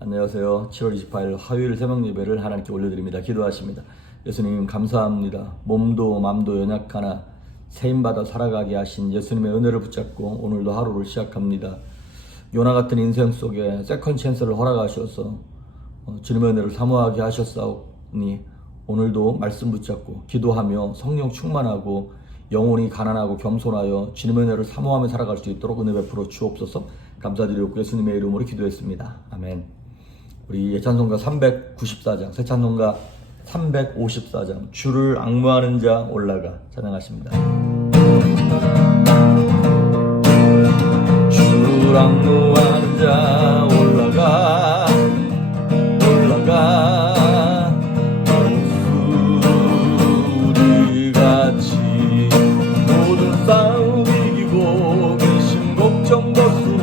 안녕하세요. 7월 28일 화요일 새벽 예배를 하나님께 올려드립니다. 기도하십니다. 예수님 감사합니다. 몸도 맘도 연약하나 세임받아 살아가게 하신 예수님의 은혜를 붙잡고 오늘도 하루를 시작합니다. 요나 같은 인생 속에 세컨 찬스를 허락하셔서 주님의 은혜를 사모하게 하셨사오니 오늘도 말씀 붙잡고 기도하며 성령 충만하고 영혼이 가난하고 겸손하여 주님의 은혜를 사모하며 살아갈 수 있도록 은혜 베풀어 주옵소서. 감사드리고 예수님의 이름으로 기도했습니다. 아멘. 우리 예찬송가 394장, 새찬송가 354장, 주를 앙무하는 자 올라가 찬양하십니다. 주를 앙무하는 자 올라가 목소리같이 모든 싸움 이기고 근심 걱정 벗고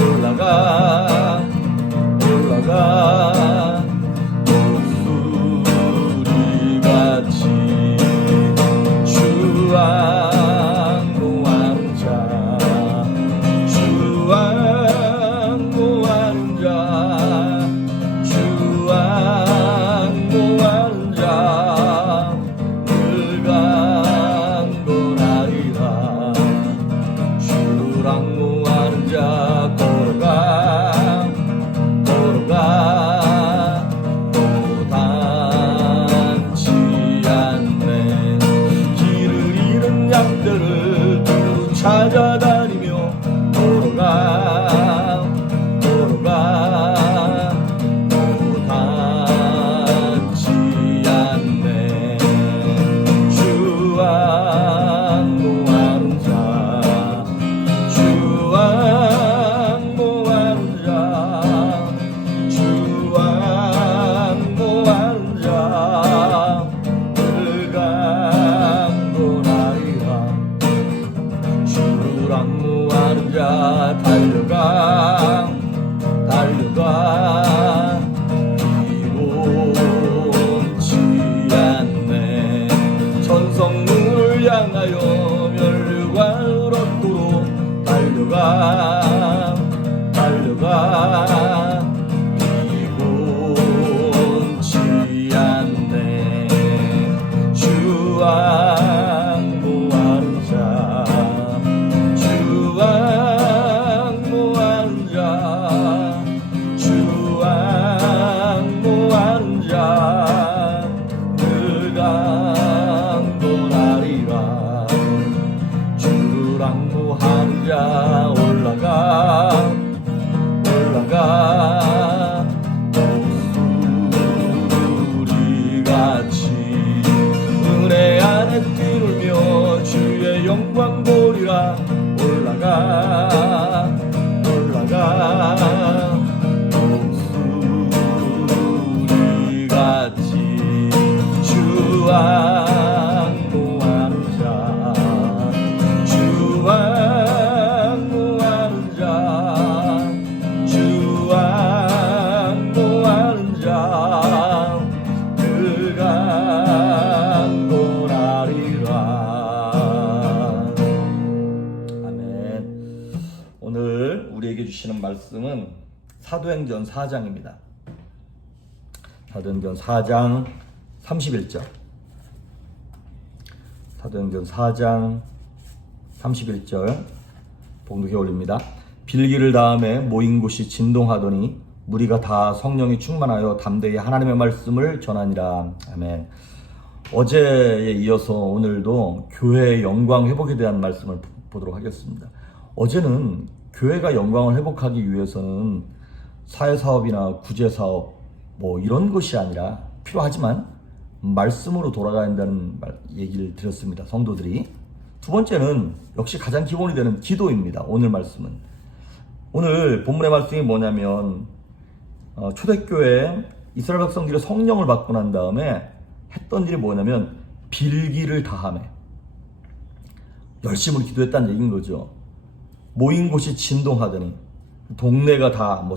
올라가 목소리같이 주 앙무하는 자 주 앙무하는 자 주 앙무하는 자 늘 강건하리라 주를 앙무하는 자 걸어가 고단치 않네 길을 잃은 양들을 두루 찾아다니며 걸어가 고단치 않네 주 앙무하는 자 주 앙무하는 자 주 앙무하는 자 늘 강건하리라 주를 앙무하는 자 달려가 피곤치 않네 천성문을 향하여 멸류관을 얻도록 달려가 피곤치 않네 주 앙무하는 자 주 앙무하는 자 주 앙무하는 자 늘 강건하리라 주를 앙무하는 자 올라가 목소리같이 은혜 안에 뛰놀며 주의 영광 보리라 올라가 목소리같이 주 앙무하는 자 주 앙무하는 자 주 앙무하는 자 늘 강건하리라. 아멘. 오늘 우리에게 주시는 말씀은 사도행전 4장입니다. 사도행전 4장 31절. 사도행전 4장 31절 봉독해 올립니다. 빌기를 다음에 모인 곳이 진동하더니 무리가 다 성령이 충만하여 담대히 하나님의 말씀을 전하니라. 아멘. 어제에 이어서 오늘도 교회의 영광 회복에 대한 말씀을 보도록 하겠습니다. 어제는 교회가 영광을 회복하기 위해서는 사회사업이나 구제사업 이런 것이 아니라 필요하지만 말씀으로 돌아가야 한다는 얘기를 드렸습니다. 성도들이. 두 번째는 역시 가장 기본이 되는 기도입니다. 오늘 말씀은. 오늘 본문의 말씀이 뭐냐면 초대교회 이스라엘 백성들이 성령을 받고 난 다음에 했던 일이 뭐냐면 빌기를 다하며 열심으로 기도했다는 얘기인 거죠. 모인 곳이 진동하더니 동네가 다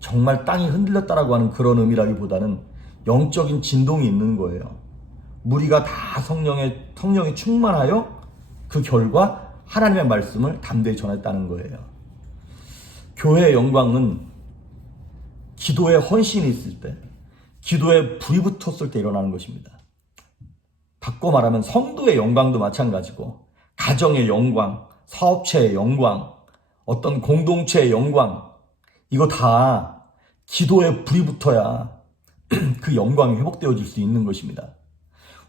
정말 땅이 흔들렸다라고 하는 그런 의미라기보다는 영적인 진동이 있는 거예요. 무리가 다 성령이 충만하여 그 결과 하나님의 말씀을 담대히 전했다는 거예요. 교회의 영광은 기도에 헌신이 있을 때, 기도에 불이 붙었을 때 일어나는 것입니다. 바꿔 말하면 성도의 영광도 마찬가지고, 가정의 영광, 사업체의 영광, 어떤 공동체의 영광, 이거 다 기도에 불이 붙어야 그 영광이 회복되어질 수 있는 것입니다.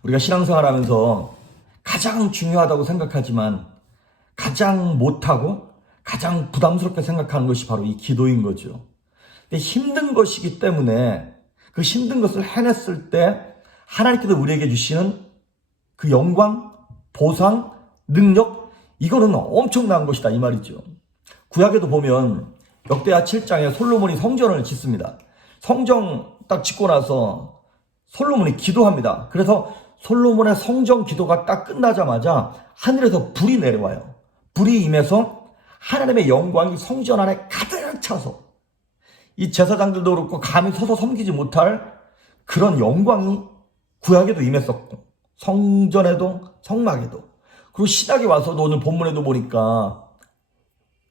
우리가 신앙생활 하면서 가장 중요하다고 생각하지만 가장 못하고 가장 부담스럽게 생각하는 것이 바로 이 기도인 거죠. 근데 힘든 것이기 때문에 그 힘든 것을 해냈을 때 하나님께서 우리에게 주시는 그 영광, 보상, 능력, 이거는 엄청난 것이다 이 말이죠. 구약에도 보면 역대하 7장에 솔로몬이 성전을 짓습니다. 성전 딱 짓고 나서 솔로몬이 기도합니다. 그래서 솔로몬의 성전 기도가 딱 끝나자마자 하늘에서 불이 내려와요. 불이 임해서 하나님의 영광이 성전 안에 가득 차서 이 제사장들도 그렇고 감히 서서 섬기지 못할 그런 영광이 구약에도 임했었고, 성전에도 성막에도, 그리고 신약에 와서도 오늘 본문에도 보니까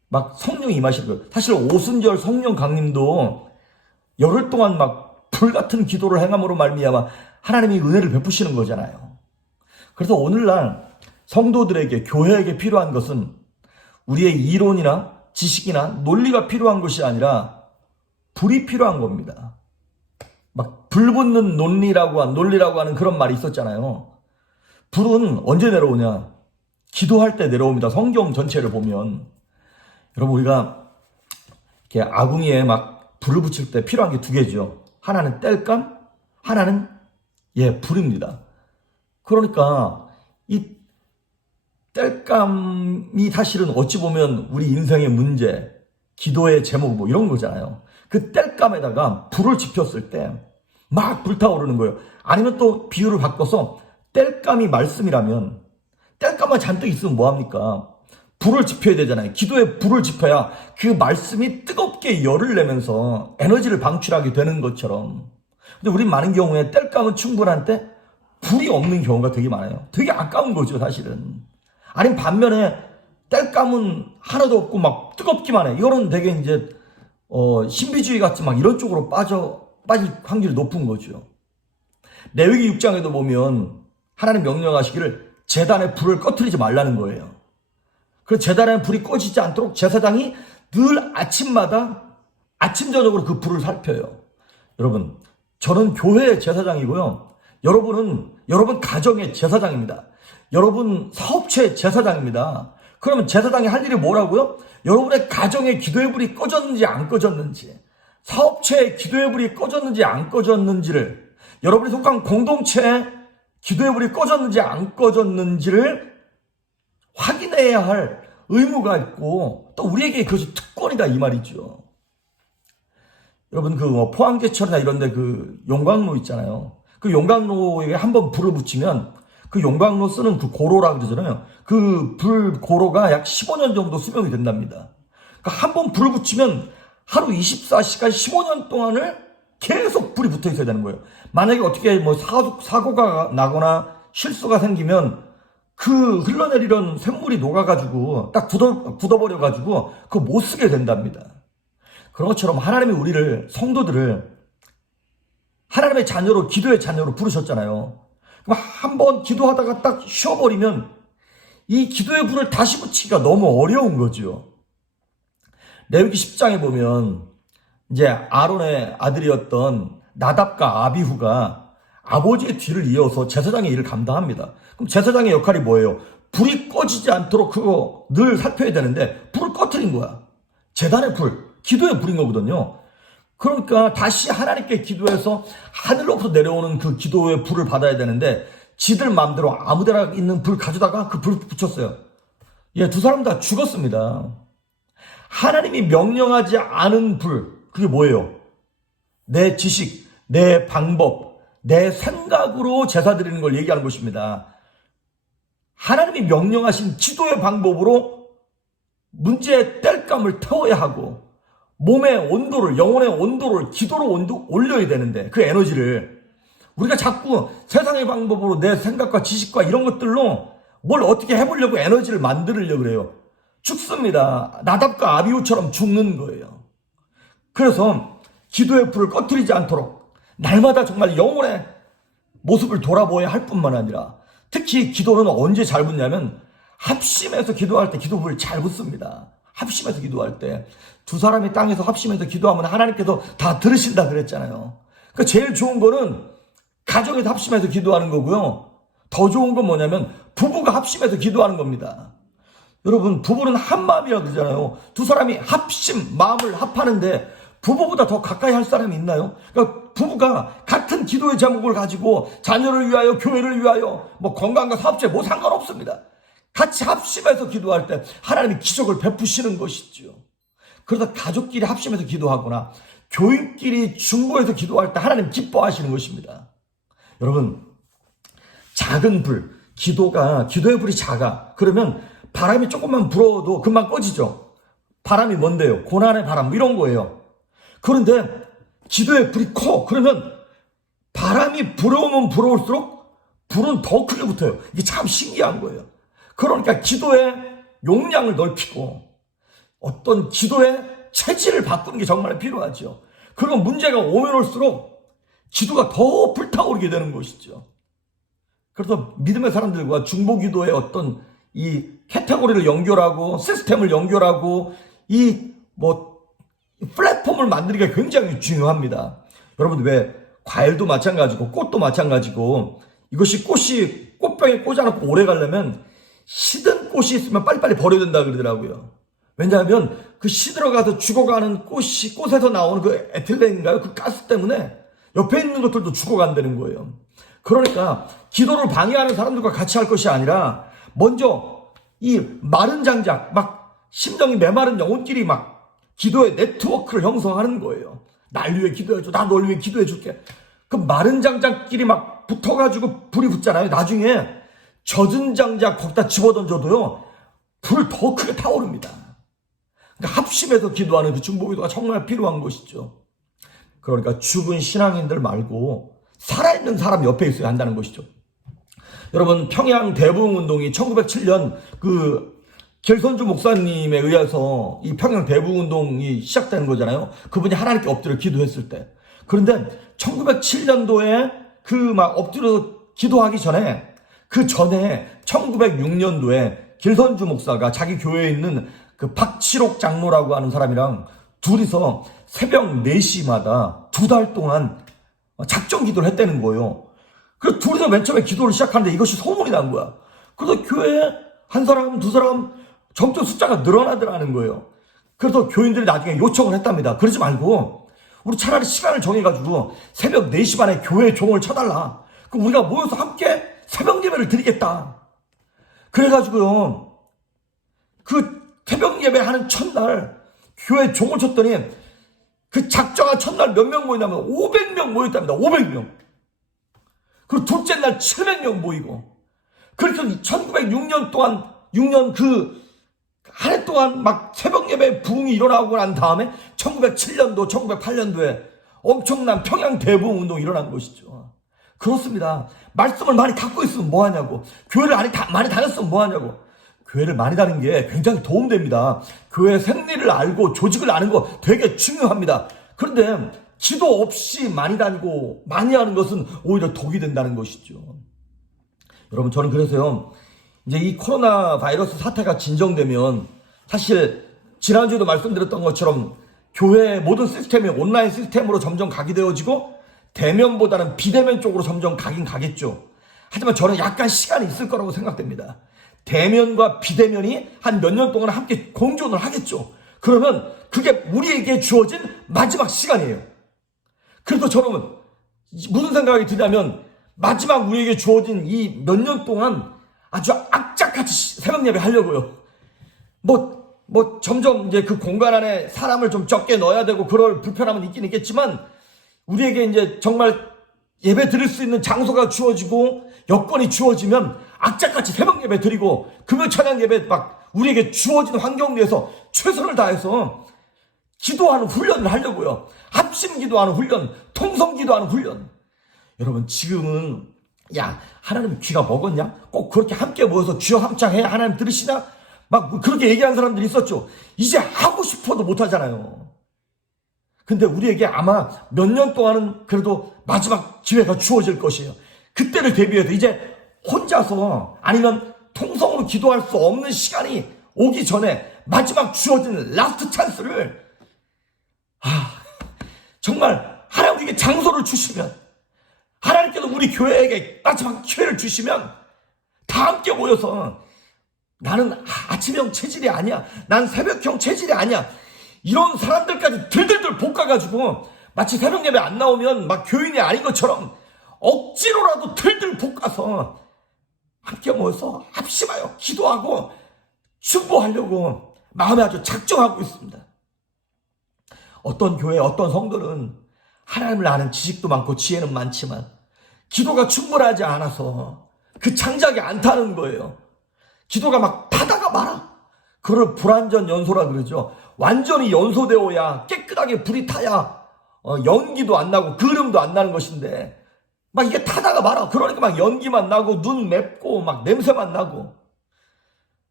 막 성령이 임하시고요. 사실 오순절 성령 강림도 열흘 동안 막 불 같은 기도를 행함으로 말미암아 하나님이 은혜를 베푸시는 거잖아요. 그래서 오늘날 성도들에게, 교회에게 필요한 것은 우리의 이론이나 지식이나 논리가 필요한 것이 아니라 불이 필요한 겁니다. 막 불 붙는 논리라고 하는 그런 말이 있었잖아요. 불은 언제 내려오냐? 기도할 때 내려옵니다. 성경 전체를 보면. 여러분, 우리가 이렇게 아궁이에 막 불을 붙일 때 필요한 게 두 개죠. 하나는 땔감, 하나는 불입니다. 그러니까 이 땔감이 사실은 어찌 보면 우리 인생의 문제, 기도의 제목 뭐 이런 거잖아요. 그 땔감에다가 불을 지폈을 때 막 불타오르는 거예요. 아니면 또 비유를 바꿔서 땔감이 말씀이라면 땔감만 잔뜩 있으면 뭐합니까? 불을 지펴야 되잖아요. 기도에 불을 지펴야 그 말씀이 뜨겁게 열을 내면서 에너지를 방출하게 되는 것처럼. 근데 우린 많은 경우에 땔감은 충분한데 불이 없는 경우가 되게 많아요. 되게 아까운 거죠, 사실은. 아니면 반면에 땔감은 하나도 없고 막 뜨겁기만 해. 이거는 되게 이제 신비주의 같이 막 이런 쪽으로 빠질 확률이 높은 거죠. 레위기 6장에도 보면 하나님 명령하시기를 제단에 불을 꺼트리지 말라는 거예요. 그래서 제단에 불이 꺼지지 않도록 제사장이 늘 아침마다 아침 저녁으로 그 불을 살펴요. 여러분, 저는 교회의 제사장이고요. 여러분은 여러분 가정의 제사장입니다. 여러분 사업체의 제사장입니다. 그러면 제사장이 할 일이 뭐라고요? 여러분의 가정의 기도의 불이 꺼졌는지 안 꺼졌는지, 사업체의 기도의 불이 꺼졌는지 안 꺼졌는지를, 여러분이 속한 공동체의 기도의 불이 꺼졌는지 안 꺼졌는지를 확인해야 할 의무가 있고, 또 우리에게 그것이 특권이다 이 말이죠. 여러분, 포항제철이나 이런 데 용광로 있잖아요. 그 용광로에 한번 불을 붙이면 그 용광로 쓰는 그 고로라 그러잖아요. 그 불 고로가 약 15년 정도 수명이 된답니다. 그러니까 한번 불을 붙이면 하루 24시간 15년 동안을 계속 불이 붙어 있어야 되는 거예요. 만약에 어떻게 사고가 나거나 실수가 생기면 그 흘러내리던 샘물이 녹아가지고 딱 굳어버려가지고 그거 못 쓰게 된답니다. 그런 것처럼 하나님이 우리를, 성도들을 하나님의 자녀로, 기도의 자녀로 부르셨잖아요. 그럼 한번 기도하다가 딱 쉬어버리면 이 기도의 불을 다시 붙이기가 너무 어려운 거죠. 레위기 10장에 보면 이제 아론의 아들이었던 나답과 아비후가 아버지의 뒤를 이어서 제사장의 일을 감당합니다. 그럼 제사장의 역할이 뭐예요? 불이 꺼지지 않도록 그거 늘 살펴야 되는데 불을 꺼트린 거야. 제단의 불, 기도의 불인 거거든요. 그러니까 다시 하나님께 기도해서 하늘로부터 내려오는 그 기도의 불을 받아야 되는데 지들 마음대로 아무데나 있는 불 가져다가 그 불 붙였어요. 두 사람 다 죽었습니다. 하나님이 명령하지 않은 불, 그게 뭐예요? 내 지식, 내 방법, 내 생각으로 제사 드리는 걸 얘기하는 것입니다. 하나님이 명령하신 기도의 방법으로 문제의 땔감을 태워야 하고 몸의 온도를, 영혼의 온도를 기도로 올려야 되는데 그 에너지를 우리가 자꾸 세상의 방법으로 내 생각과 지식과 이런 것들로 뭘 어떻게 해보려고 에너지를 만들려고 그래요. 죽습니다. 나답과 아비후처럼 죽는 거예요. 그래서 기도의 불을 꺼뜨리지 않도록 날마다 정말 영혼의 모습을 돌아보아야 할 뿐만 아니라, 특히 기도는 언제 잘 붙냐면 합심해서 기도할 때 기도불 잘 붙습니다. 합심해서 기도할 때 두 사람이 땅에서 합심해서 기도하면 하나님께서 다 들으신다 그랬잖아요. 그러니까 제일 좋은 거는 가정에서 합심해서 기도하는 거고요. 더 좋은 건 뭐냐면 부부가 합심해서 기도하는 겁니다. 여러분, 부부는 한 마음이라고 그러잖아요. 두 사람이 합심, 마음을 합하는데 부부보다 더 가까이 할 사람이 있나요? 그러니까 부부가 같은 기도의 제목을 가지고 자녀를 위하여, 교회를 위하여, 뭐 건강과 사업체 뭐 상관없습니다. 같이 합심해서 기도할 때 하나님이 기적을 베푸시는 것이죠. 그러다 가족끼리 합심해서 기도하거나 교인끼리 중보해서 기도할 때 하나님 기뻐하시는 것입니다. 여러분, 작은 불, 기도의 불이 작아. 그러면 바람이 조금만 불어도 금방 꺼지죠. 바람이 뭔데요? 고난의 바람, 이런 거예요. 그런데 기도의 불이 커. 그러면 바람이 불어오면 불어올수록 불은 더 크게 붙어요. 이게 참 신기한 거예요. 그러니까 기도의 용량을 넓히고 어떤 기도의 체질을 바꾸는 게 정말 필요하죠. 그러면 문제가 오면 올수록 기도가 더 불타오르게 되는 것이죠. 그래서 믿음의 사람들과 중보기도의 어떤 이 카테고리를 연결하고 시스템을 연결하고 플랫폼을 만들기가 굉장히 중요합니다. 여러분, 왜 과일도 마찬가지고 꽃도 마찬가지고 이것이 꽃병에 꽂아놓고 오래 가려면 시든 꽃이 있으면 빨리빨리 버려야 된다 그러더라고요. 왜냐하면 그 시들어가서 죽어가는 꽃에서 나오는 그 에틸렌인가요? 그 가스 때문에 옆에 있는 것들도 죽어간다는 거예요. 그러니까 기도를 방해하는 사람들과 같이 할 것이 아니라 먼저 이 마른 장작, 막 심정이 메마른 영혼끼리 막 기도의 네트워크를 형성하는 거예요. 날 위해 기도해줘, 나 널 위해 기도해줄게. 그 마른 장작끼리 막 붙어가지고 불이 붙잖아요. 나중에 젖은 장작 거기다 집어던져도요, 불 더 크게 타오릅니다. 그러니까 합심해서 기도하는 그 중보기도가 정말 필요한 것이죠. 그러니까 죽은 신앙인들 말고 살아있는 사람 옆에 있어야 한다는 것이죠. 여러분, 평양 대부흥운동이 1907년 그 결선주 목사님에 의해서 이 평양 대부흥운동이 시작된 거잖아요. 그분이 하나님께 엎드려 기도했을 때. 그런데 1907년도에 그 막 엎드려 기도하기 전에, 그 전에 1906년도에 길선주 목사가 자기 교회에 있는 그 박칠옥 장로라고 하는 사람이랑 둘이서 새벽 4시마다 2달 동안 작정 기도를 했다는 거예요. 그래서 둘이서 맨 처음에 기도를 시작하는데 이것이 소문이 난 거야. 그래서 교회에 한 사람, 두 사람 점점 숫자가 늘어나더라는 거예요. 그래서 교인들이 나중에 요청을 했답니다. 그러지 말고 우리 차라리 시간을 정해가지고 새벽 4시 반에 교회 종을 쳐달라. 그럼 우리가 모여서 함께 새벽 예배를 드리겠다. 그래가지고요, 그 새벽 예배 하는 첫날 교회 종을 쳤더니 그 작정한 첫날 몇 명 모이냐면 500명 모였답니다. 500명. 그리고 둘째 날 700명 모이고, 그래서 1906년 동안 6년 그 한 해 동안 막 새벽 예배 부흥이 일어나고 난 다음에 1907년도 1908년도에 엄청난 평양 대부흥 운동이 일어난 것이죠. 그렇습니다. 말씀을 많이 갖고 있으면 뭐하냐고, 교회를 많이 다녔으면 뭐하냐고. 교회를 많이 다니는 게 굉장히 도움됩니다. 교회 생리를 알고 조직을 아는 거 되게 중요합니다. 그런데 기도 없이 많이 다니고 많이 하는 것은 오히려 독이 된다는 것이죠. 여러분, 저는 그래서요, 이제 이 코로나 바이러스 사태가 진정되면, 사실 지난주에도 말씀드렸던 것처럼 교회의 모든 시스템이 온라인 시스템으로 점점 가게 되어지고 대면보다는 비대면 쪽으로 점점 가긴 가겠죠. 하지만 저는 약간 시간이 있을 거라고 생각됩니다. 대면과 비대면이 한 몇 년 동안 함께 공존을 하겠죠. 그러면 그게 우리에게 주어진 마지막 시간이에요. 그래서 저는 무슨 생각이 드냐면, 마지막 우리에게 주어진 이 몇 년 동안 아주 악착같이 새벽 예배 하려고요. 점점 이제 그 공간 안에 사람을 좀 적게 넣어야 되고 그럴 불편함은 있긴 있겠지만, 우리에게 이제 정말 예배 드릴 수 있는 장소가 주어지고 여건이 주어지면 악착같이 새벽 예배 드리고 금요 찬양 예배 막 우리에게 주어진 환경 내에서 최선을 다해서 기도하는 훈련을 하려고요. 합심 기도하는 훈련, 통성 기도하는 훈련. 여러분, 지금은 하나님 귀가 먹었냐? 꼭 그렇게 함께 모여서 주여 함창해 하나님 들으시나? 막 그렇게 얘기하는 사람들이 있었죠. 이제 하고 싶어도 못하잖아요. 근데 우리에게 아마 몇 년 동안은 그래도 마지막 기회가 주어질 것이에요. 그때를 대비해서 이제 혼자서 아니면 통성으로 기도할 수 없는 시간이 오기 전에 마지막 주어진 라스트 찬스를 정말 하나님 우리에게 장소를 주시면, 하나님께서 우리 교회에게 마지막 기회를 주시면 다 함께 모여서 나는 아침형 체질이 아니야, 난 새벽형 체질이 아니야, 이런 사람들까지 들들들 볶아가지고 마치 새벽 예배 안 나오면 막 교인이 아닌 것처럼 억지로라도 들들 볶아서 함께 모여서 합심하여 기도하고 중보하려고 마음에 아주 작정하고 있습니다. 어떤 교회, 어떤 성도는 하나님을 아는 지식도 많고 지혜는 많지만 기도가 충분하지 않아서 그 창작이 안 타는 거예요. 기도가 막 타다가 말아. 그걸 불완전 연소라 그러죠. 완전히 연소되어야, 깨끗하게 불이 타야 연기도 안 나고 그름도 안 나는 것인데 막 이게 타다가 말아. 그러니까 막 연기만 나고 눈 맵고 막 냄새만 나고.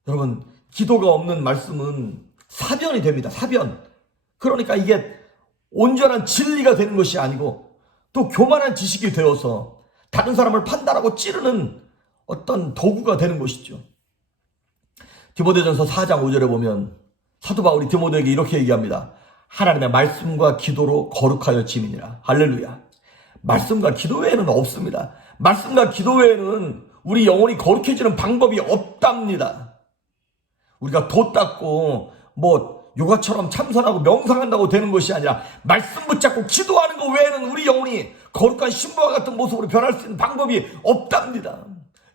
여러분, 기도가 없는 말씀은 사변이 됩니다. 사변. 그러니까 이게 온전한 진리가 되는 것이 아니고 또 교만한 지식이 되어서 다른 사람을 판단하고 찌르는 어떤 도구가 되는 것이죠. 디모데전서 4장 5절에 보면 사도 바울이 디모데에게 이렇게 얘기합니다. 하나님의 말씀과 기도로 거룩하여 지니라. 할렐루야. 말씀과 기도 외에는 없습니다. 말씀과 기도 외에는 우리 영혼이 거룩해지는 방법이 없답니다. 우리가 도 닦고 요가처럼 참선하고 명상한다고 되는 것이 아니라 말씀 붙잡고 기도하는 것 외에는 우리 영혼이 거룩한 신부와 같은 모습으로 변할 수 있는 방법이 없답니다.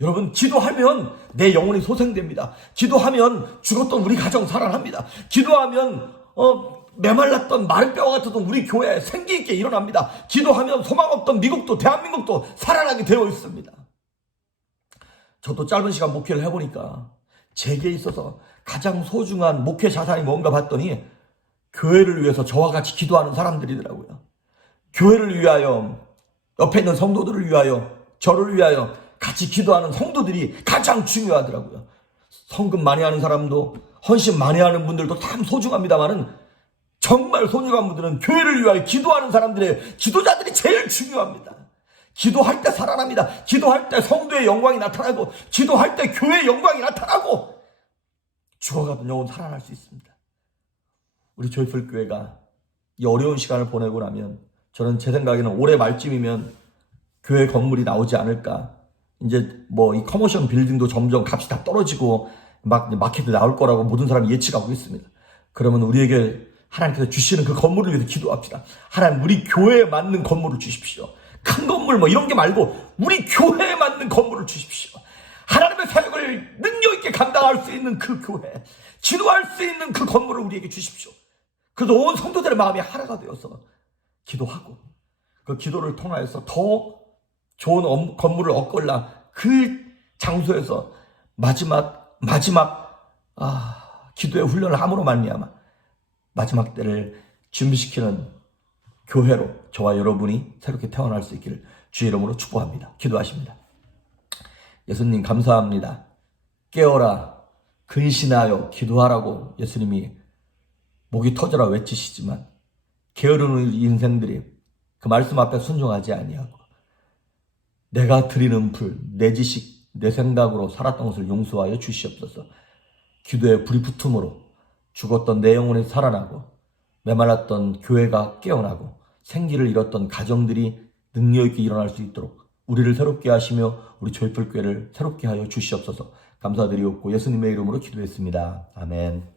여러분, 기도하면 내 영혼이 소생됩니다. 기도하면 죽었던 우리 가정 살아납니다. 기도하면 메말랐던 마른 뼈와 같았던 우리 교회 생기 있게 일어납니다. 기도하면 소망 없던 미국도 대한민국도 살아나게 되어 있습니다. 저도 짧은 시간 목회를 해보니까 제게 있어서 가장 소중한 목회 자산이 뭔가 봤더니 교회를 위해서 저와 같이 기도하는 사람들이더라고요. 교회를 위하여, 옆에 있는 성도들을 위하여, 저를 위하여 같이 기도하는 성도들이 가장 중요하더라고요. 성금 많이 하는 사람도, 헌신 많이 하는 분들도 참 소중합니다만은 정말 소중한 분들은 교회를 위하여 기도하는 사람들의 기도자들이 제일 중요합니다. 기도할 때 살아납니다. 기도할 때 성도의 영광이 나타나고, 기도할 때 교회의 영광이 나타나고, 죽어가던 영혼 살아날 수 있습니다. 우리 조이풀 교회가 이 어려운 시간을 보내고 나면 저는 제 생각에는 올해 말쯤이면 교회 건물이 나오지 않을까. 이제 이 커머셜 빌딩도 점점 값이 다 떨어지고 막 마켓에 나올 거라고 모든 사람이 예측하고 있습니다. 그러면 우리에게 하나님께서 주시는 그 건물을 위해서 기도합시다. 하나님, 우리 교회에 맞는 건물을 주십시오. 큰 건물 이런 게 말고 우리 교회에 맞는 건물을 주십시오. 하나님의 사역을 능력 있게 감당할 수 있는 그 교회, 기도할 수 있는 그 건물을 우리에게 주십시오. 그래서 온 성도들의 마음이 하나가 되어서 기도하고 그 기도를 통하여서 더 좋은 건물을 얻걸라 그 장소에서 마지막 기도의 훈련을 함으로 말미암아 마지막 때를 준비시키는 교회로 저와 여러분이 새롭게 태어날 수 있기를 주의 이름으로 축복합니다. 기도하십니다. 예수님 감사합니다. 깨어라, 근신하여 기도하라고 예수님이 목이 터져라 외치시지만 게으르는 인생들이 그 말씀 앞에 순종하지 아니하고 내가 드리는 불, 내 지식, 내 생각으로 살았던 것을 용서하여 주시옵소서. 기도에 불이 붙음으로 죽었던 내 영혼이 살아나고 메말랐던 교회가 깨어나고 생기를 잃었던 가정들이 능력 있게 일어날 수 있도록 우리를 새롭게 하시며 우리 조이풀교회를 새롭게 하여 주시옵소서. 감사드리옵고 예수님의 이름으로 기도했습니다. 아멘.